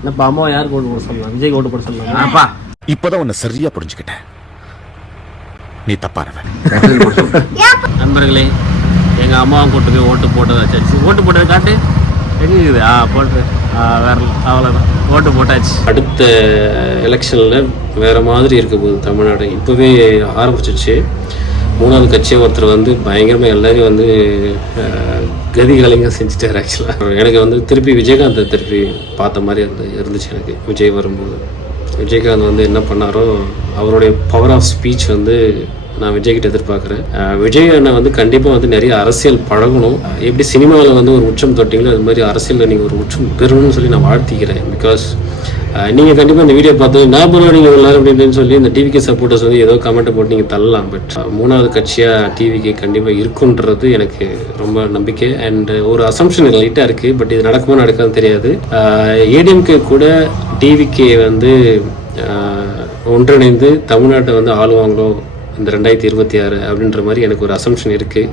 என்னப்பா அம்மா யாருக்கு ஓட்டு போட சொல்லலாம்? விஜய்க்கு ஓட்டு போட சொல்லலாம். அப்பா இப்பதான் உன்னை சரியா புரிஞ்சுக்கிட்டேன். நீ தப்பானவன். நண்பர்களே, எங்க அம்மாவும் கூட்டு போய் ஓட்டு போட்டதாச்சு. ஓட்டு போட்டது காட்டு எங்க இருக்குது? போட்டு வேற அவ்வளோதான், ஓட்டு போட்டாச்சு. அடுத்த எலெக்ஷனில் வேறு மாதிரி இருக்க போகுது தமிழ்நாடு. இப்போவே ஆரம்பிச்சிச்சு. மூணாவது கட்சியாக ஒருத்தர் வந்து பயங்கரமாக எல்லாரையும் வந்து கதிகலைங்க செஞ்சுட்டார். ஆக்சுவலாக எனக்கு வந்து திருப்பி விஜயகாந்தை திருப்பி பார்த்த மாதிரி இருந்துச்சு எனக்கு. விஜய் வரும்போது விஜயகாந்த் வந்து என்ன பண்ணாரோ அவருடைய பவர் ஆஃப் ஸ்பீச் வந்து நான் விஜய்கிட்ட எதிர்பார்க்குறேன். விஜய் அண்ணன் வந்து கண்டிப்பாக வந்து நிறைய அரசியல் பழகணும். எப்படி சினிமாவில் வந்து ஒரு உச்சம் தொட்டிங்களோ அது மாதிரி அரசியலில் நீங்கள் ஒரு உச்சம் பெறணும்னு சொல்லி நான் வாழ்த்திக்கிறேன். பிகாஸ் நீங்கள் கண்டிப்பாக இந்த வீடியோ பார்த்து நான் பண்ணுவோம் நீங்கள் எல்லாரும் அப்படின்னு சொல்லி இந்த டிவிகே சப்போர்ட்டர்ஸ் வந்து ஏதோ கமெண்ட்டை போட்டு நீங்கள் தள்ளலாம். பட் மூணாவது கட்சியாக டிவிகே கண்டிப்பாக இருக்குன்றது எனக்கு ரொம்ப நம்பிக்கை. அண்ட் ஒரு அசம்ஷன் லைட்டாக இருக்குது. பட் இது நடக்குமோ நடக்காதுன்னு தெரியாது. ஏடிஎம்கே கூட டிவிகே வந்து ஒன்றிணைந்து தமிழ்நாட்டை வந்து ஆளுவாங்களோ இந்த 2026 அப்படின்ற மாதிரி எனக்கு ஒரு அசம்ஷன் இருக்குது.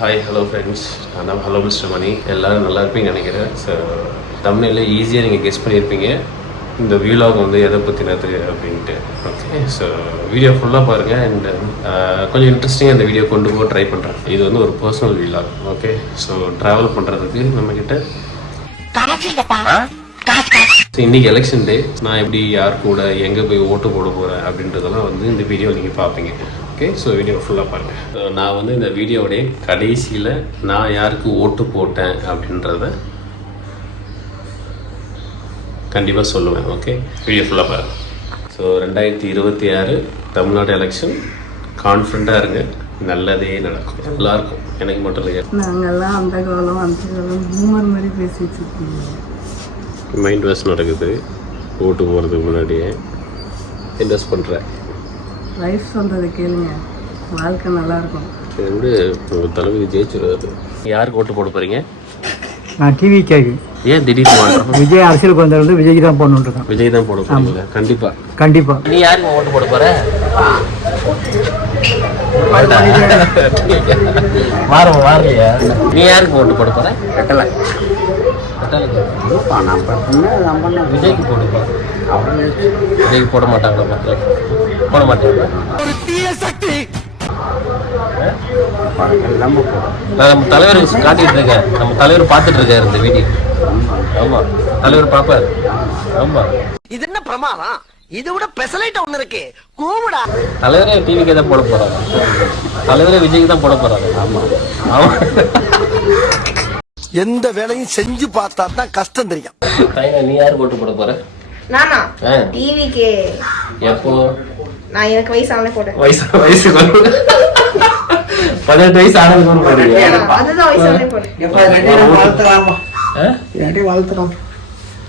ஹாய் ஹலோ ஃப்ரெண்ட்ஸ், நான் தான் ஹலோ மிஸ்டர் மணி. எல்லோரும் நல்லா இருப்பீங்கன்னு நினைக்கிறேன். ஸோ தமிழில் ஈஸியாக நீங்கள் கெஸ் பண்ணியிருப்பீங்க இந்த வீலாக் வந்து எதை பற்றினது அப்படின்ட்டு. ஓகே, ஸோ வீடியோ ஃபுல்லாக பாருங்கள். அண்ட் கொஞ்சம் இன்ட்ரெஸ்டிங்காக அந்த வீடியோ கொண்டு போக ட்ரை பண்ணுறேன். இது வந்து ஒரு personal vlog. Okay, so travel பண்ணுறதுக்கு நம்மக்கிட்ட இன்றைக்கி எலெக்ஷன் டே. நான் எப்படி யார் கூட எங்கே போய் ஓட்டு போட போகிறேன் அப்படின்றதெல்லாம் வந்து இந்த வீடியோ நீங்கள் பார்ப்பீங்க. ஓகே, ஸோ வீடியோ ஃபுல்லாக பாருங்கள். ஸோ நான் வந்து இந்த வீடியோடைய கடைசியில் நான் யாருக்கு ஓட்டு போட்டேன் அப்படின்றத கண்டிப்பாக சொல்லுவேன். ஓகே, வீடியோ ஃபுல்லாக பாருங்கள். So 2026 Tamil Nadu election. கான்ஃபிடண்ட்டாக இருங்க, நல்லதே நடக்கும் எல்லாருக்கும், எனக்கு மட்டும் இல்லையா. நாங்கள்லாம் அந்த காலம் பூமர் மாதிரி பேசிட்டு இருக்கீங்க. மைண்ட் வாஷ் நடக்குது ஓட்டு போகிறதுக்கு முன்னாடியே. இன்வெஸ்ட் பண்ணுறேன். லைஃப் சொல்கிறத கேளுங்க, வாழ்க்கை நல்லாயிருக்கும். எப்படி உங்கள் தலைவி ஜெயிச்சுருவாரு. யாருக்கு ஓட்டு போட போகிறீங்க? நான் டிவி கேட்கு. ஏன் திடீர்னு மாற்றம்? விஜய் அரசியலுக்கு வந்தது விஜய்க்கு தான் போடணுன்ட்டு தான். விஜய் தான் போட போகிறீங்க? கண்டிப்பாக கண்டிப்பாக. நீ யாருக்கு ஓட்டு போட போகிற? வாரலையா? நீ யாருக்கு ஓட்டு போட போகிற? விஜய்க்கு போடுப்பா. விஜய்க்கு போட மாட்டாங்களா மக்கள்? போட மாட்டாங்க. நம்ம தலைவர் காட்டிட்டு இருக்கேன். நம்ம தலைவர் பார்த்துட்டு இருக்காரு இந்த வீடியோ. ஆமா, தலைவர் பாப்பாரு. ஆமா, இது என்ன பிரமாதம்? இது விட பெசலைட் ஒண்ணு இருக்கு. கூவுடா. தலைவரே டிவிக்கு தான் போட போறாங்க. தலைவரே விஜய்க்கு தான் போட போறாங்க. ஆமா ஆமா. எந்த வேலையும் செஞ்சு பார்த்தா தான் கஷ்டம் தெரியும். நீ யாருக்கு ஓட்டு போட போற? நானா? டிவிக்கு. எப்போ? நான் எனக்கு வயசு ஆனே போட்டேன். வயசு 18 வயசு ஆனதுக்கு ஒரு போறீங்க. அதுதான் வயசு ஆனே போட்டேன். வாழ்த்துறோம்.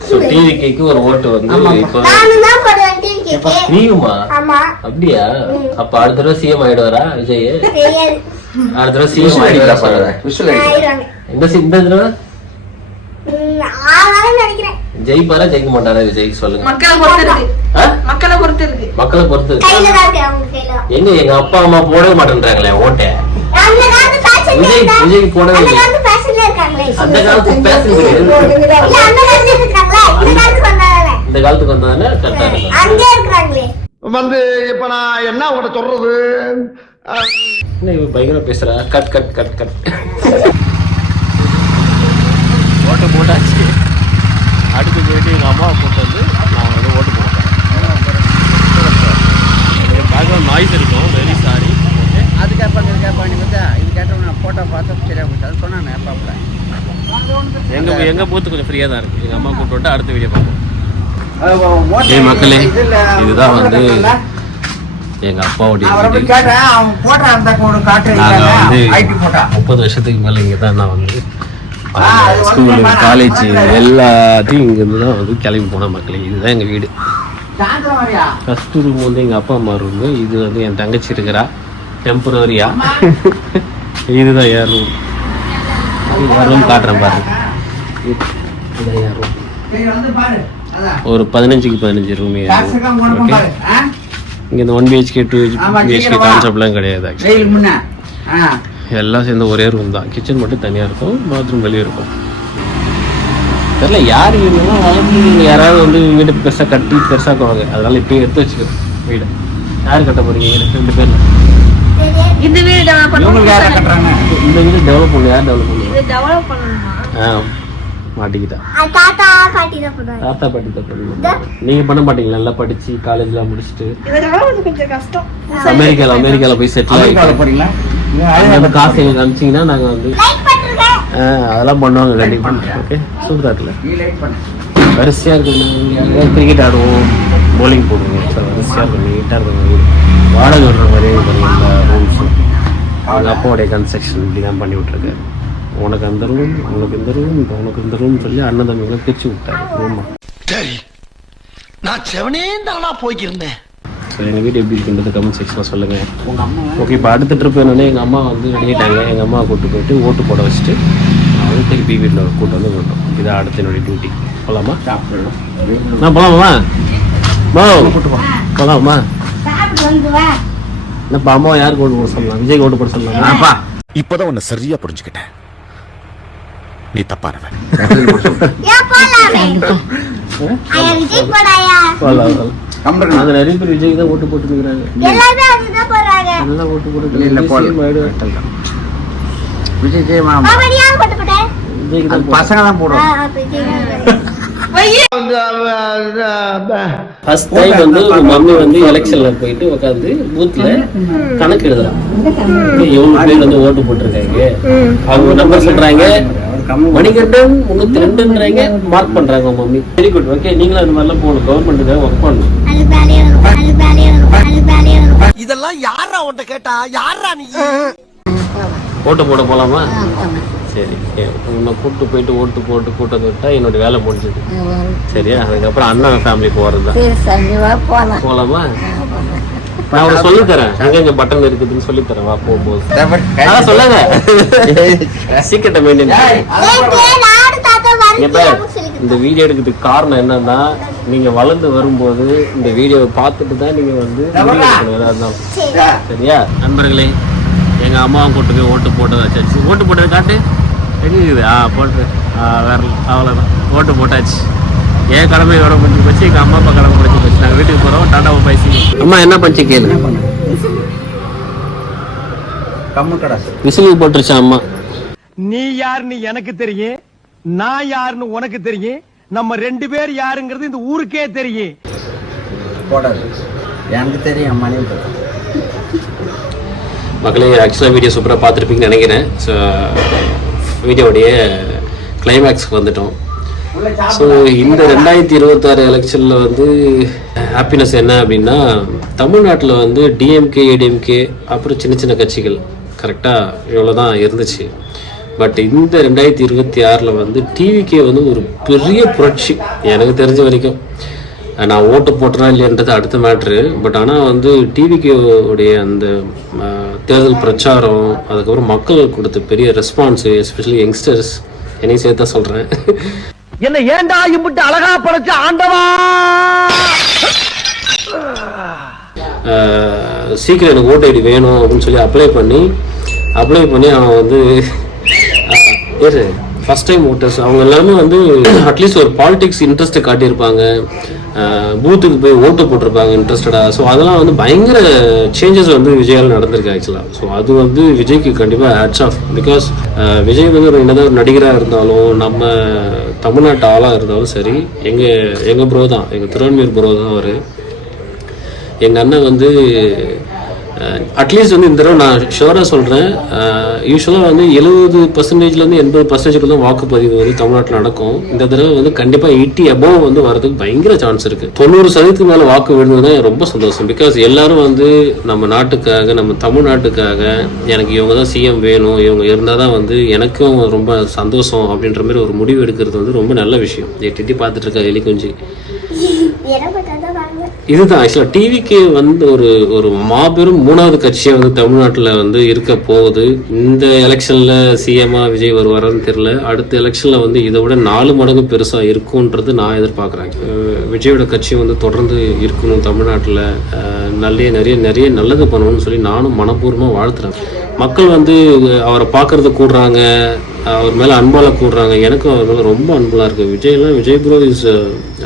சோ டிவிக்கு ஒரு ஓட்டு வந்து இப்போ நான் தான் போடுறேன் டிவிக்கு. நீயுமா? ஆமா. அப்படியா? அப்ப அடுத்த தடவை சிஎம் ஆயிடுவாரா விஜய்? தெரியாது. அடுத்த தடவை சிஎம் ஆயிடுவாரா? இந்த தடவை நினைக்கிறேன். ஜெயிப்பாரா ஜெயிக்க மாட்டாரா விஜய்? சொல்லுங்க. மக்களை பொறுத்து இருக்கு. மக்களை பொறுத்து கையில தான் இருக்கு, அவங்க கையில. எங்க எங்க அப்பா அம்மா போடவே மாட்டேன்றாங்களே ஓட்டை. அந்த காலத்து ஃபேஷன்ல விஜய் போடவே அந்த காலத்து ஃபேஷன்ல இருக்காங்களே. அந்த காலத்து ஃபேஷன் கிடையாது. இல்ல அந்த காலத்துல இருக்காங்களா? இந்த காலத்துக்கு வந்தானே. இந்த காலத்துக்கு வந்தானே கரெக்டா இருக்கு. அங்க இருக்காங்களே. வந்து இப்ப நான் என்ன உங்களை சொல்றது? என்ன இவ பயங்கர பேசுறா? Cut cut cut cut. ஓட்டு போட்டாச்சு. அடுத்து போயிட்டு எங்கள் அம்மாவை போட்டு வந்து நான் வந்து ஓட்டு போட்டேன். பேக்ரவுண்ட் நாய்ஸ் இருக்கும், வெரி சாரி. அது கேட்பாங்க இது கேட்பாங்க. நீ பார்த்தா இது கேட்டவங்க நான் ஃபோட்டோ பார்த்து சரியாக போயிட்டு அது சொன்னேன் பார்ப்பேன். எங்கள் பூத்து கொஞ்சம் ஃப்ரீயாக தான் இருக்குது. எங்கள் அம்மா கூப்பிட்டு விட்டு அடுத்த வீடியோ பார்ப்போம். மக்களே, இதுதான் வந்து எங்கள் அப்பாவுடைய கேட்டேன். அவன் போட்டா அந்த நாங்கள் வந்து 30 வருஷத்துக்கு மேலே இங்கே தான் நான் வந்து ஸ்கூலு காலேஜ் எல்லாத்தையும் இங்கேருந்து தான் வந்து கிளம்பி போனேன் மக்களே. இதுதான் எங்கள் வீடு. ஃபஸ்ட்டு ரூம் வந்து எங்கள் அப்பா அம்மா ரூமு. இது வந்து என் தங்கச்சி இருக்கிறா. டெம்பரரியா இதுதான் ஏர் ரூம். ஏர் ரூம் காட்டுறேன் பாருங்க. இதுதான் ஏர் ரூம். ஒரு 15x15 ரூம் ஏர் ரூம். ஓகே, இங்கே இந்த 1 BHK 2 BHK கான்செப்ட்லாம் கிடையாது. ஆக்சுவலி எல்லாம் சேர்ந்து ஒரே ரூம் தான். கிச்சன் மட்டும் தனியாக இருக்கும், பாத்ரூம் வெளியே இருக்கும். தெரியல யார் இருந்தாலும் வளர்ந்து யாராவது வந்து வீடு பெருசாக கட்டி பெருசாக்குவாங்க. அதனால இப்போயே எடுத்து வச்சுக்கிறோம் வீடு. யார் கட்ட போறீங்க வீடு? 2 பேர். இந்த வீடு டெவலப் பண்ணுவாங்க. இந்த வீடு டெவலப் பண்ணு. யார் டெவலப் பண்ணுவா? இது டெவலப் பண்ணணுமா? மாட்டிக்கிட்டா. தாத்தா பாட்டி தான் பண்ணுவாங்க. தாத்தா பாட்டி தான் பண்ணுவாங்க. நீங்க பண்ண மாட்டீங்களா? நல்லா படிச்சு காலேஜ்லாம் முடிச்சுட்டு இது டெவலப் கொஞ்சம் கஷ்டம். அமெரிக்கால போய் செட்டில் ஆகி போறீங்களா? அந்த காசு எங்களுக்கு அனுப்பிச்சிங்கன்னா நாங்கள் வந்து லைக் பண்ணுங்க. அதெல்லாம் பண்ணுவாங்க கண்டிப்பாக. ஓகே, சூப்பராக நீ லைட் பண்ணு. வரிசையாக இருக்கும். கிரிக்கெட் ஆடுவோம், bowling போடுவோம். ஸோ வரிசையாக இருக்கும், நீட்டாக இருக்கும் வீடு. வாடகை விடுற மாதிரியே இருக்கும் இந்த ரூம்ஸு. எங்கள் அப்பாவுடைய கன்ஸ்ட்ரக்ஷன் இப்படி தான் பண்ணி விட்ருக்காரு. உனக்கு அந்த ரூம், உனக்கு இந்த ரூம், உனக்கு இந்த ரூம் சொல்லி அண்ணன் தம்பிகளை பிரித்து விட்டாரு ரூமா. சரி, நான் செவனே தானா போய்க்கிருந்தேன். ஸோ எங்கள் வீடு எப்படி இருக்குன்றது கமெண்ட் செக்ஷனில் சொல்லுங்கள். ஓகே, இப்போ அடுத்த ட்ரிப் என்னென்னா எங்கள் அம்மா வந்து ரெடியாகிட்டாங்க. எங்கள் அம்மாவை கூப்பிட்டு போயிட்டு ஓட்டு போட வச்சுட்டு அவங்க திருப்பி வீட்டில் கூப்பிட்டு வந்து விட்டோம். இதான் அடுத்த என்னுடைய டியூட்டி. போகலாமா? நான் போகலாமா? போகலாமா? சாப்பிட்டு வந்து வா. என்னப்பா அம்மா யாருக்கு ஓட்டு போட சொல்லலாம்? விஜய்க்கு ஓட்டு போட சொல்லலாமா? இப்பதான் உன்னை சரியா புரிஞ்சுக்கிட்டேன். நீ தப்பானவன். ஏன் போலாமே? ஐயா விஜய் போடாயா? போகலாம். அது நிறைய பேர் விஜய்க்கு தான் ஓட்டு போட்டு நிற்கிறாங்க. எல்லாரும் அதுதான் போறாங்க. எல்லாம் ஓட்டு இல்ல, போடல. போட்டு விஜய் ஜெய் மாமா. பாபா நீ யார் போட்டு போட்ட? விஜய்க்கு தான் பசங்க தான் போடுவோம். விஜய் தான். ஃபர்ஸ்ட் டைம் வந்து ஒரு மம்மி வந்து எலெக்ஷன்ல போயிட்டு உட்காந்து பூத்ல கணக்கு எழுதுறாங்க. எவ்வளவு பேர் வந்து ஓட்டு போட்டிருக்காங்க, அவங்க நம்பர் சொல்றாங்க. மணிகண்டன் 302ன்றாங்க, மார்க் பண்றாங்க மம்மி. Very good. ஓகே, நீங்களும் அந்த மாதிரிலாம் போகணும். கவர்மெண்ட்டுக்காக ஒர்க் பண்ணணும். இதெல்லாம் யாரா உன்கிட்ட கேட்டா? யாரா நீ? ஓட்டு போட போலாமா? சரி, உன்னை கூப்பிட்டு போயிட்டு ஓட்டு போட்டு கூட்டு வந்து விட்டா என்னோட வேலை முடிஞ்சது. சரியா? அதுக்கப்புறம் அண்ணன் ஃபேமிலி போறது தான். போலாமா? நான் ஒரு சொல்லி தரேன், எங்க பட்டன் இருக்குதுன்னு சொல்லி தரேன். வா போகும்போது அதான் சொல்லுங்க. சீக்கிரட்டை மெயின்டைன். இந்த வீடியோ எடுக்கிறதுக்கு காரணம் என்னன்னா, நீங்க வளர்ந்து வரும்போது இந்த வீடியோவை பார்த்துட்டு தான் நீங்க வந்து சரியா? நண்பர்களே, எங்க அம்மாவும் கூட்டு போய் ஓட்டு போட்டது வச்சாச்சு. ஓட்டு போட்டது காட்டு எங்க இருக்குது? போட்டு வேற அவ்வளோதான். ஓட்டு போட்டாச்சு. ஏன் கடமை வர முடிஞ்சு போச்சு, எங்க அம்மா அப்பா கடமை முடிஞ்சு போச்சு. நாங்கள் வீட்டுக்கு போறோம். டாடாவை பேசி அம்மா என்ன பண்ணி கேளு. விசிலி போட்டுருச்சா அம்மா? நீ யாருன்னு எனக்கு தெரியும், நான் யாருன்னு உனக்கு தெரியும். நம்ம 2 பேர் யாருங்கிறது இந்த ஊருக்கே தெரியும். போடாது, எனக்கு தெரியும். அம்மானே போட்டோம். மக்களே, ஆக்சுவலாக வீடியோ சூப்பராக பார்த்துருப்பீங்கன்னு நினைக்கிறேன். ஸோ வீடியோடைய கிளைமேக்ஸ்க்கு வந்துட்டோம். ஸோ இந்த 2026 எலெக்ஷனில் வந்து ஹாப்பினஸ் என்ன அப்படின்னா, தமிழ்நாட்டில் வந்து டிஎம்கே, ஏடிஎம்கே, அப்புறம் சின்ன சின்ன கட்சிகள் கரெக்டாக இவ்வளோ தான் இருந்துச்சு. பட் இந்த 2026 வந்து டிவிக்கே வந்து ஒரு பெரிய புரட்சி எனக்கு தெரிஞ்ச வரைக்கும். நான் ஓட்டு போட்டேனா இல்லையன்றது அடுத்த மேட்ரு. பட் ஆனால் வந்து டிவிக்கேவுடைய அந்த தேர்தல் பிரச்சாரம், அதுக்கப்புறம் மக்கள் கொடுத்த பெரிய ரெஸ்பான்ஸு, எஸ்பெஷலி யங்ஸ்டர்ஸ், என்னையும் சேர்த்தா சொல்கிறேன். என்ன ஏண்டா இம்பிட்டு அழகா படைச்ச ஆண்டவா, சீக்கிரம் எனக்கு ஓட்டு ஐடி வேணும் அப்படின்னு சொல்லி அப்ளை பண்ணி அவன் வந்து ஃபஸ்ட் டைம் ஓட்டர்ஸ் அவங்க எல்லாமே வந்து அட்லீஸ்ட் ஒரு பாலிடிக்ஸ் இன்ட்ரெஸ்ட்டை காட்டியிருப்பாங்க. பூத்துக்கு போய் ஓட்டு போட்டிருப்பாங்க இன்ட்ரெஸ்டடாக. ஸோ அதெல்லாம் வந்து பயங்கர சேஞ்சஸ் வந்து விஜயால் நடந்திருக்கு ஆக்சுவலாக. ஸோ அது வந்து விஜய்க்கு கண்டிப்பாக ஹேட்ஸ் ஆஃப். பிகாஸ் விஜய் வந்து ஒரு என்னதான் ஒரு நடிகராக இருந்தாலும், நம்ம தமிழ்நாட்டு ஆளாக இருந்தாலும் சரி, எங்கள் ப்ரோ தான், எங்கள் திருவண்ணூர் ப்ரோ தான் அவர். எங்கள் அண்ணன் வந்து அட்லீஸ்ட் வந்து இந்த தடவை நான் ஷுவராக சொல்கிறேன், யூஸ்வலாக வந்து 70%லேருந்து 80% தான் வாக்குப்பதிவு வந்து தமிழ்நாட்டில் நடக்கும். இந்த தடவை வந்து கண்டிப்பாக 80 above வந்து வரதுக்கு பயங்கர சான்ஸ் இருக்குது. 90% மேலே வாக்கு விழுந்ததுன்னா ரொம்ப சந்தோஷம். பிகாஸ் எல்லாரும் வந்து நம்ம நாட்டுக்காக, நம்ம தமிழ்நாட்டுக்காக, எனக்கு இவங்க தான் சிஎம் வேணும், இவங்க இருந்தால் தான் வந்து எனக்கும் ரொம்ப சந்தோஷம் அப்படின்ற மாதிரி ஒரு முடிவு எடுக்கிறது வந்து ரொம்ப நல்ல விஷயம். எட்டி பார்த்துட்டு இருக்கா எலி குஞ்சு. இதுதான் ஆக்சுவலாக டிவிக்கு வந்து ஒரு மாபெரும் 3வது கட்சியாக வந்து தமிழ்நாட்டில் வந்து இருக்க போகுது. இந்த எலெக்ஷனில் சிஎம்மா விஜய் வருவாரான்னு தெரியல. அடுத்த எலெக்ஷனில் வந்து இதை விட 4 மடங்கு பெருசாக இருக்கும்ன்றது நான் எதிர்பார்க்குறேன். விஜயோட கட்சி வந்து தொடர்ந்து இருக்கணும் தமிழ்நாட்டில், நிறைய நல்லது பண்ணணும்னு சொல்லி நானும் மனப்பூர்வமாக வாழ்த்துறேன். மக்கள் வந்து அவரை பார்க்கறது கூடுறாங்க, அவர் மேலே அன்பால் கூடுறாங்க. எனக்கும் அவர் மேலே ரொம்ப அன்புலாம் இருக்குது. விஜய் ப்ரோ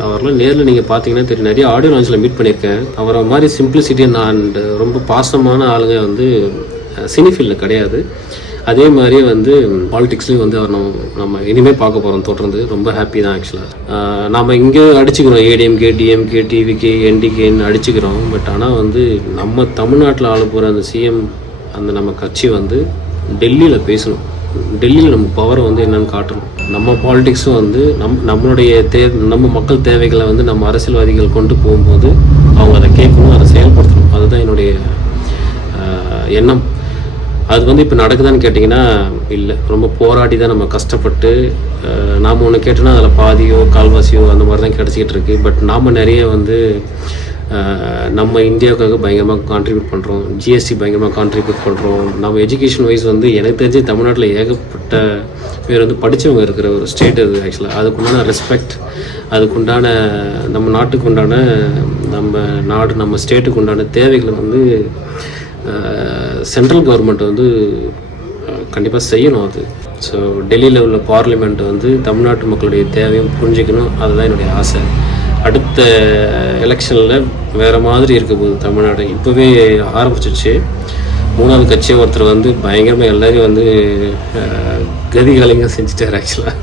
அவரெல்லாம் நேரில் நீங்கள் பார்த்தீங்கன்னா தெரியும். நிறைய ஆடியோ லான்ச்சில் மீட் பண்ணியிருக்கேன். அவரை மாதிரி சிம்பிளிசிட்டி அண்ட் ரொம்ப பாசமான ஆளுங்க வந்து சினிஃபீல்டில் கிடையாது. அதே மாதிரி வந்து பாலிடிக்ஸ்லேயும் வந்து அவர் நம்ம இனிமேல் பார்க்க போகிறோம் தொடர்ந்து. ரொம்ப ஹாப்பி தான் ஆக்சுவலாக. நம்ம இங்கே அடிச்சுக்கிறோம், ஏடிஎம்கே, டிஎம்கே, டிவிகே, என்டிகேன்னு அடிச்சுக்கிறோம். பட் ஆனால் வந்து நம்ம தமிழ்நாட்டில் ஆள போகிற அந்த சிஎம், அந்த நம்ம கட்சி வந்து டெல்லியில் பேசணும். டெல்லியில் நம்ம பவரை வந்து என்னென்னு காட்டணும். நம்ம பாலிடிக்ஸும் வந்து நம்மளுடைய நம்ம மக்கள் தேவைகளை வந்து நம்ம அரசியல்வாதிகள் கொண்டு போகும்போது அவங்க அதை கேட்கணும், அதை செயல்படுத்தணும். அதுதான் என்னுடைய எண்ணம். அது வந்து இப்போ நடக்குதான்னு கேட்டிங்கன்னா இல்லை. ரொம்ப போராடி தான் நம்ம கஷ்டப்பட்டு நாம் ஒன்று கேட்டோன்னா அதில் பாதியோ கால்வாசியோ அந்த மாதிரி தான் கிடச்சிக்கிட்டு இருக்குது. பட் நாம் நிறைய வந்து நம்ம இந்தியாவுக்காக பயங்கரமாக கான்ட்ரிபியூட் பண்ணுறோம். ஜிஎஸ்டி பயங்கரமாக கான்ட்ரிபியூட் பண்ணுறோம். நம்ம எஜுகேஷன் வைஸ் வந்து எனக்கு தெரிஞ்சு தமிழ்நாட்டில் ஏகப்பட்ட பேர் வந்து படித்தவங்க இருக்கிற ஒரு ஸ்டேட் அது ஆக்சுவலாக. அதுக்குண்டான ரெஸ்பெக்ட், அதுக்குண்டான நம்ம நாட்டுக்கு உண்டான நம்ம ஸ்டேட்டுக்கு உண்டான தேவைகளை வந்து சென்ட்ரல் கவர்மெண்ட் வந்து கண்டிப்பாக செய்யணும். அது ஸோ டெல்லியில் உள்ள பார்லிமெண்ட் வந்து தமிழ்நாட்டு மக்களுடைய தேவையும் புரிஞ்சுக்கணும். அதுதான் என்னுடைய ஆசை. அடுத்த எலெக்ஷனில் வேறு மாதிரி இருக்க போகுது தமிழ்நாடு. இப்போவே ஆரம்பிச்சிச்சு. 3வது கட்சியை ஒருத்தர் வந்து பயங்கரமாக எல்லாரையும் வந்து கதிகாலிங்க செஞ்சுட்டார் ஆக்சுவலாக.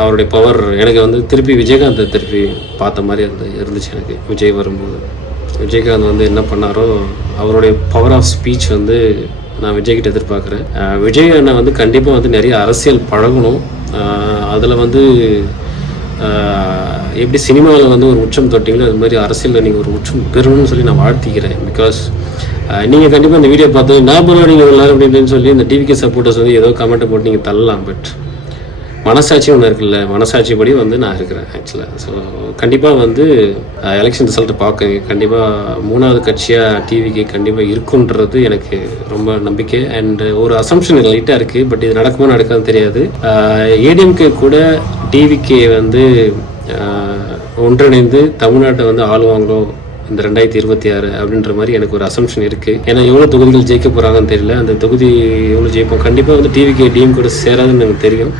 அவருடைய பவர் எனக்கு வந்து திருப்பி விஜயகாந்தை திருப்பி பார்த்த மாதிரி இருந்துச்சு எனக்கு. விஜய் வரும்போது விஜயகாந்த் வந்து என்ன பண்ணாரோ அவருடைய பவர் ஆஃப் ஸ்பீச் வந்து நான் விஜய்கிட்ட எதிர்பார்க்குறேன். விஜய் அண்ணா வந்து கண்டிப்பாக வந்து நிறைய அரசியல் பழகணும். அதில் வந்து எப்படி சினிமாவில் வந்து ஒரு உச்சம் தொட்டிங்களோ அது மாதிரி அரசியலில் நீங்கள் ஒரு உச்சம் பெறணும்னு சொல்லி நான் வாழ்த்திக்கிறேன். பிகாஸ் நீங்கள் கண்டிப்பாக இந்த வீடியோ பார்த்து நான் பண்ணுவோம் நீங்கள் எல்லாரும் அப்படின்னு சொல்லி இந்த டிவிகே சப்போர்ட்டர்ஸ் வந்து ஏதோ கமெண்ட்டை போட்டு நீங்கள் தள்ளலாம். பட் மனசாட்சி ஒன்று இருக்குல்ல, மனசாட்சிப்படி வந்து நான் இருக்கிறேன் ஆக்சுவலாக. ஸோ கண்டிப்பாக வந்து எலெக்ஷன் ரிசல்ட்டை பார்க்க கண்டிப்பாக 3வது கட்சியாக டிவிக்கு கண்டிப்பாக இருக்குன்றது எனக்கு ரொம்ப நம்பிக்கை. அண்ட் ஒரு அசம்ஷன் லைட்டாக இருக்குது. பட் இது நடக்குமா நடக்காதுன்னு தெரியாது. ஏடிஎம்கே கூட டிவிக்கே வந்து ஒன்றிணைந்து தமிழ்நாட்டை வந்து ஆளுவாங்களோ இந்த 2026 அப்படின்ற மாதிரி எனக்கு ஒரு அசம்ஷன் இருக்குது. ஏன்னா எவ்வளோ தொகுதிகள் ஜெயிக்க போகிறாங்கன்னு தெரியல. அந்த தொகுதி எவ்வளோ ஜெயிப்போம். கண்டிப்பாக வந்து டிவிகே டிஎம் கூட சேராதுன்னு எனக்கு தெரியும்.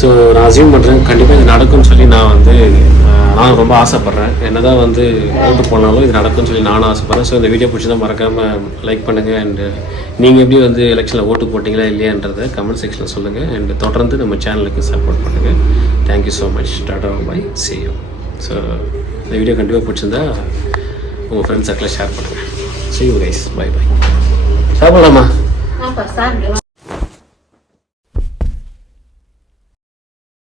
ஸோ நான் அசியூம் பண்ணுறேன் கண்டிப்பாக இது நடக்கும்னு சொல்லி நான் ரொம்ப ஆசைப்பட்றேன். என்னதான் வந்து ஓட்டு போனாலும் இது நடக்கும்னு சொல்லி நானும் ஆசைப்பட்றேன். ஸோ இந்த வீடியோ பிடிச்சதான் மறக்காமல் லைக் பண்ணுங்கள். அண்டு நீங்கள் எப்படி வந்து எலெக்ஷனில் ஓட்டு போட்டிங்களா இல்லையான்றதை கமெண்ட் செக்ஷனில் சொல்லுங்கள். அண்ட் தொடர்ந்து நம்ம சேனலுக்கு சப்போர்ட் பண்ணுங்கள். Thank you so much. Tata bye, see you. So இந்த வீடியோ கண்டிப்பாக பிடிச்சிருந்தா உங்கள் ஃப்ரெண்ட்ஸ் சர்க்கிளில் ஷேர் பண்ணுங்கள். see you guys. Bye bye. சாப்பிடலாமா?